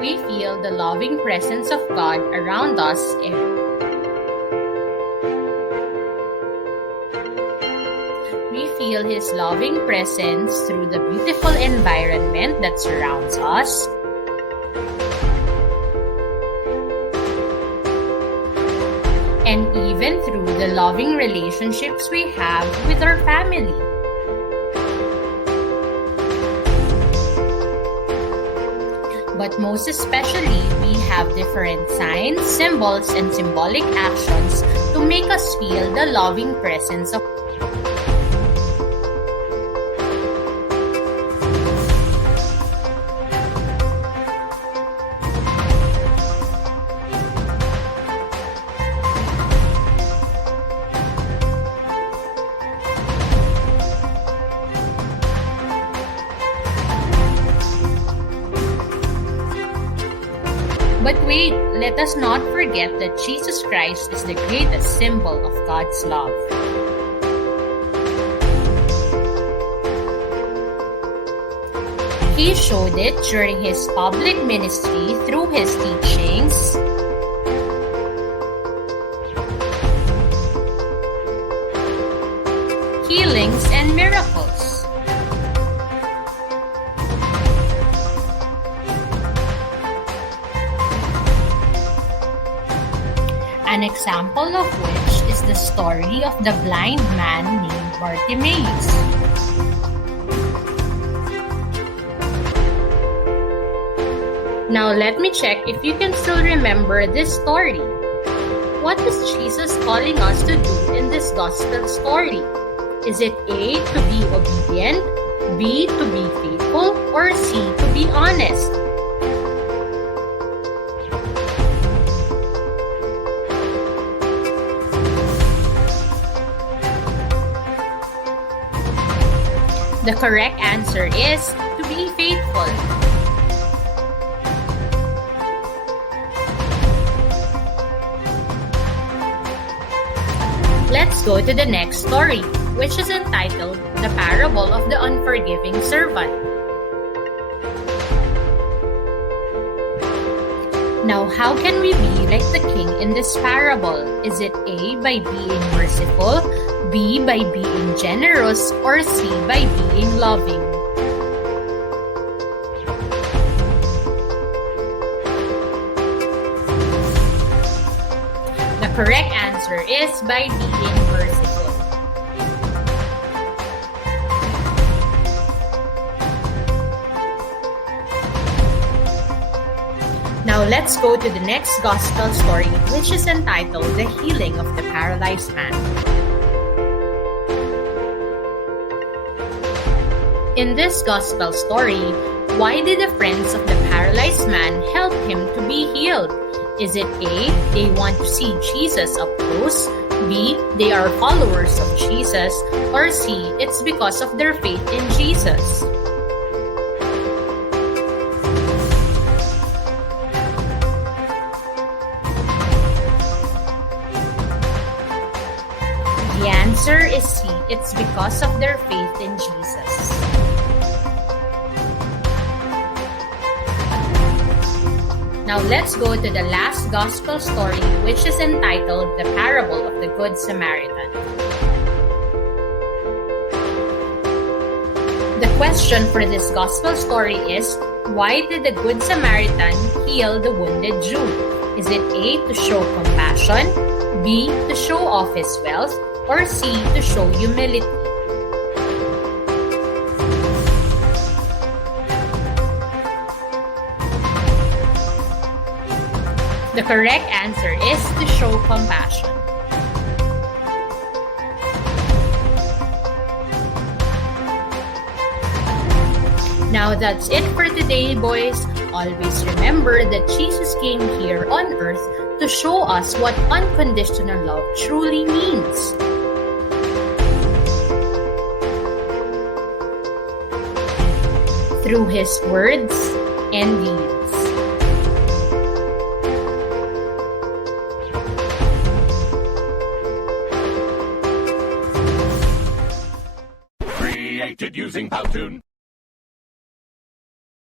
We feel the loving presence of God around us We feel His loving presence through the beautiful environment that surrounds us, and even through the loving relationships we have with our family. But most especially, we have different signs, symbols, and symbolic actions to make us feel the loving presence of But wait, let us not forget that Jesus Christ is the greatest symbol of God's love. He showed it during His public ministry through His teachings, healings, and miracles. An example of which is the story of the blind man named Bartimaeus. Now let me check if you can still remember this story. What is Jesus calling us to do in this gospel story? Is it A, to be obedient, B, to be faithful, or C, to be honest? The correct answer is to be faithful. Let's go to the next story, which is entitled The Parable of the Unforgiving Servant. Now, how can we be like the king in this parable? Is it A, by being merciful, B, by being generous, or C, by being loving? The correct answer is by being merciful. Now let's go to the next gospel story, which is entitled The Healing of the Paralyzed Man. In this gospel story, why did the friends of the paralyzed man help him to be healed? Is it A, they want to see Jesus up close, B, they are followers of Jesus, or C, it's because of their faith in Jesus? The answer is C, it's because of their faith in Jesus. Now let's go to the last gospel story, which is entitled The Parable of the Good Samaritan. The question for this gospel story is, why did the Good Samaritan heal the wounded Jew? Is it A, to show compassion, B, to show off his wealth, or C, to show humility? The correct answer is to show compassion. Now that's it for today, boys. Always remember that Jesus came here on earth to show us what unconditional love truly means. Through His words and deeds. Created using Powtoon.